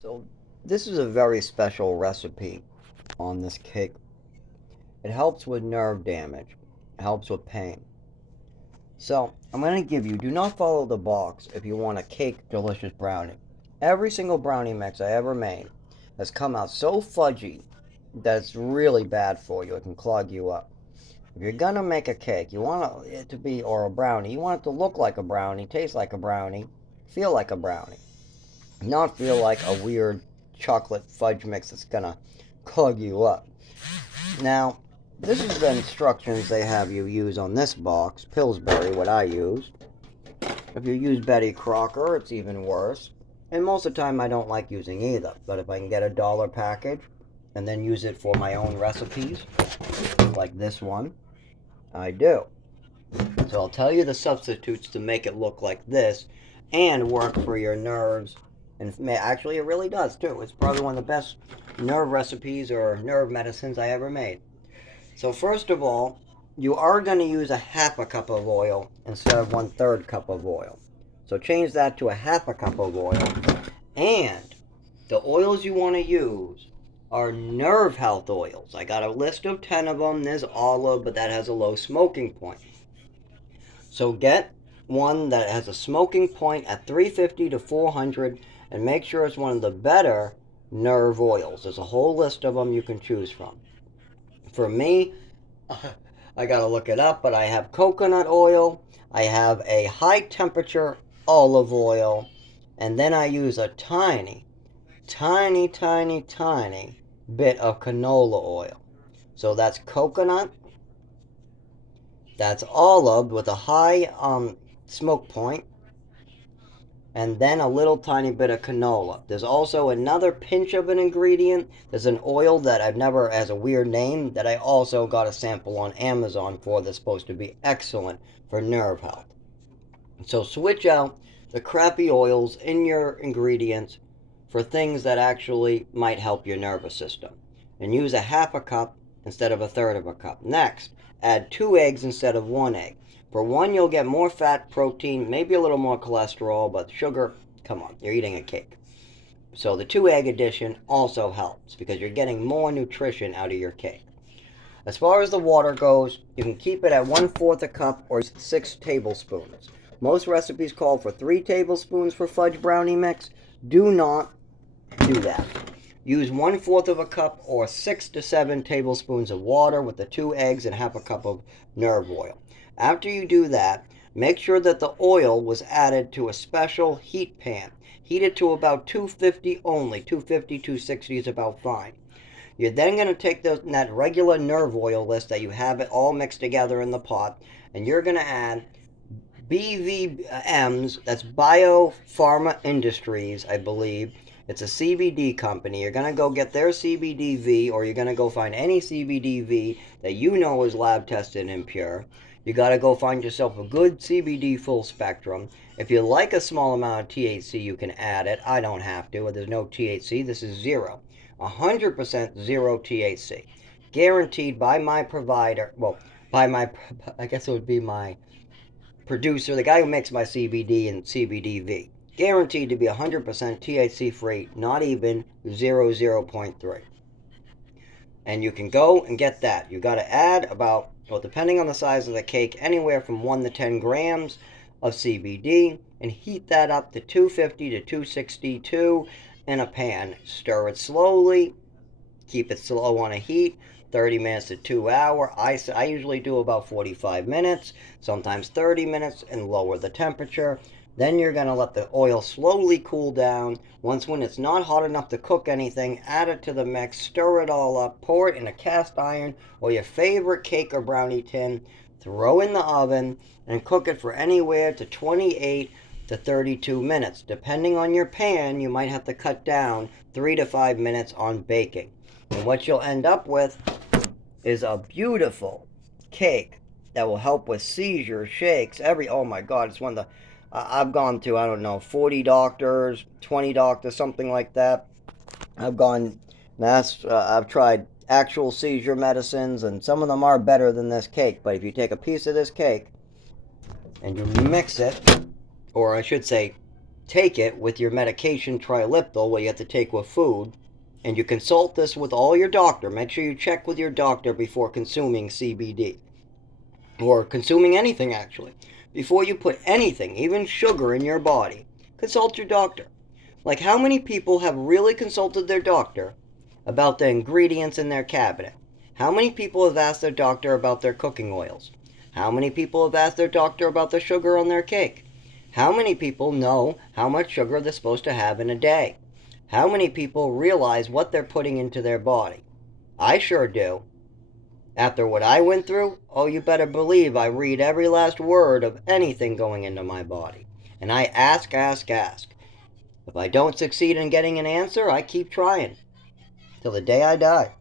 So this is a very special recipe on this cake. It helps with nerve damage, helps with pain. So I'm going to give you, do not follow the box if you want a cake delicious brownie. Every single brownie mix I ever made has come out so fudgy that it's really bad for you. It can clog you up. If you're going to make a cake, you want it to be, or a brownie, you want it to look like a brownie, taste like a brownie, feel like a brownie. Not feel like a weird chocolate fudge mix that's gonna clog you up. Now, this is the instructions they have you use on this box. Pillsbury, what I use. If you use Betty Crocker, it's even worse. And most of the time, I don't like using either. But if I can get a dollar package and then use it for my own recipes, like this one, I do. So I'll tell you the substitutes to make it look like this and work for your nerves. And actually, it really does too. It's probably one of the best nerve recipes or nerve medicines I ever made. So first of all, you are going to use a half a cup of oil instead of 1/3 cup of oil. So change that to a half a cup of oil. And the oils you want to use are nerve health oils. I got a list of 10 of them. There's olive, but that has a low smoking point. So get one that has a smoking point at 350 to 400 and make sure it's one of the better nerve oils. There's a whole list of them you can choose from. For me, I gotta look it up, but I have coconut oil, I have a high temperature olive oil, and then I use a tiny bit of canola oil. So that's coconut, that's olive with a high smoke point, and then a little tiny bit of canola. There's also another pinch of an ingredient. There's an oil that I've never, has a weird name, that I also got a sample on Amazon for that's supposed to be excellent for nerve health. So switch out the crappy oils in your ingredients for things that actually might help your nervous system. And use a half a cup instead of a third of a cup. Next, add 2 eggs instead of 1 egg. For one, you'll get more fat, protein, maybe a little more cholesterol, but sugar, come on, you're eating a cake. So the 2 egg addition also helps because you're getting more nutrition out of your cake. As far as the water goes, you can keep it at 1/4 a cup or 6 tablespoons. Most recipes call for 3 tablespoons for fudge brownie mix. Do not do that. Use 1/4 of a cup or 6 to 7 tablespoons of water with the 2 eggs and half a cup of nerve oil. After you do that, make sure that the oil was added to a special heat pan. Heat it to about 250 only. 250, 260 is about fine. You're then going to take that regular nerve oil list that you have it all mixed together in the pot, and you're going to add BVMs, that's Biopharma Industries, I believe. It's a CBD company. You're going to go get their CBDV, or you're going to go find any CBDV that you know is lab tested and pure. You got to go find yourself a good CBD full spectrum. If you like a small amount of THC, you can add it. I don't have to. There's no THC. This is zero. 100% zero THC. Guaranteed by my provider. Well, by my, I guess it would be my producer, the guy who makes my CBD and CBDV. Guaranteed to be 100% THC free, not even 0.3. And you can go and get that. You got to add about, well, depending on the size of the cake, anywhere from 1 to 10 grams of CBD and heat that up to 250 to 262 in a pan. Stir it slowly, keep it slow on a heat, 30 minutes to 2 hours. I usually do about 45 minutes, sometimes 30 minutes, and lower the temperature. Then you're going to let the oil slowly cool down. When it's not hot enough to cook anything, add it to the mix, stir it all up, pour it in a cast iron or your favorite cake or brownie tin, throw in the oven, and cook it for anywhere to 28 to 32 minutes. Depending on your pan, you might have to cut down 3 to 5 minutes on baking. And what you'll end up with is a beautiful cake that will help with seizures, shakes, oh my God, it's one of the, I've gone to, I don't know, 40 doctors, 20 doctors, something like that. I've gone, I've tried actual seizure medicines, and some of them are better than this cake. But if you take a piece of this cake and you mix it, or I should say, take it with your medication Triliptal, what you have to take with food, and you consult this with all your doctor. Make sure you check with your doctor before consuming CBD, or consuming anything actually. Before you put anything, even sugar, in your body, consult your doctor. Like, how many people have really consulted their doctor about the ingredients in their cabinet? How many people have asked their doctor about their cooking oils? How many people have asked their doctor about the sugar on their cake? How many people know how much sugar they're supposed to have in a day? How many people realize what they're putting into their body? I sure do. After what I went through, oh, you better believe I read every last word of anything going into my body. And I ask. If I don't succeed in getting an answer, I keep trying till the day I die.